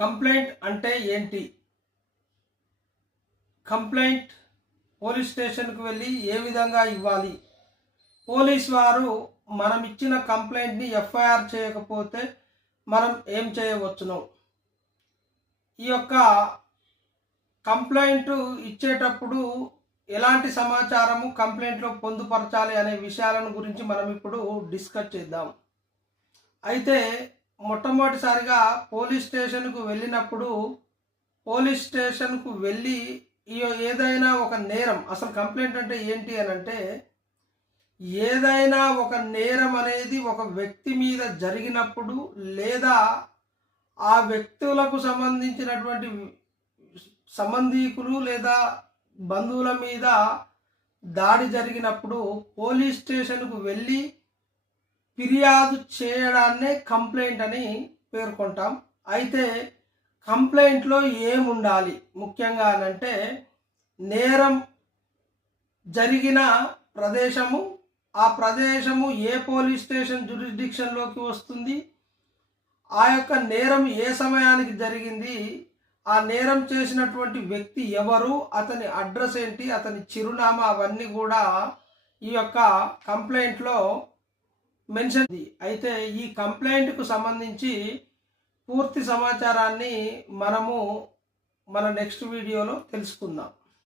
Complaint అంటే ఏంటి? Complaint police స్టేషన్కి వెళ్ళి ఏ విధంగా ఇవ్వాలి? పోలీస్ వారు మనం ఇచ్చిన కంప్లైంట్ని ఎఫ్ఐఆర్ చేయకపోతే మనం ఏం చేయవచ్చును? ఈ యొక్క కంప్లైంట్ ఇచ్చేటప్పుడు ఎలాంటి సమాచారము కంప్లైంట్లో పొందుపరచాలి అనే విషయాలను గురించి మనం ఇప్పుడు డిస్కస్ చేద్దాం. అయితే మొట్టమొదటిసారిగా పోలీస్ స్టేషన్కు వెళ్ళినప్పుడు పోలీస్ స్టేషన్కు వెళ్ళి ఏదైనా ఒక నేరం, అసలు కంప్లైంట్ అంటే ఏంటి అని అంటే, ఏదైనా ఒక నేరం అనేది ఒక వ్యక్తి మీద జరిగినప్పుడు లేదా ఆ వ్యక్తులకు సంబంధించినటువంటి సంబంధీకులు లేదా బంధువుల మీద దాడి జరిగినప్పుడు పోలీస్ స్టేషన్కు వెళ్ళి ఫిర్యాదు చేయడాన్నే కంప్లైంట్ అని పేర్కొంటాం. అయితే కంప్లైంట్లో ఏముండాలి ముఖ్యంగా అనంటే, నేరం జరిగిన ప్రదేశము, ఆ ప్రదేశము ఏ పోలీస్ స్టేషన్ జ్యూరిస్డిక్షన్లోకి వస్తుంది, ఆ యొక్క నేరం ఏ సమయానికి జరిగింది, ఆ నేరం చేసినటువంటి వ్యక్తి ఎవరు, అతని అడ్రస్ ఏంటి, అతని చిరునామా, అవన్నీ కూడా ఈ యొక్క కంప్లైంట్లో మెన్షన్. అయితే ఈ కంప్లైంట్కు సంబంధించి పూర్తి సమాచారాన్ని మనము మన నెక్స్ట్ వీడియోలో తెలుసుకుందాం.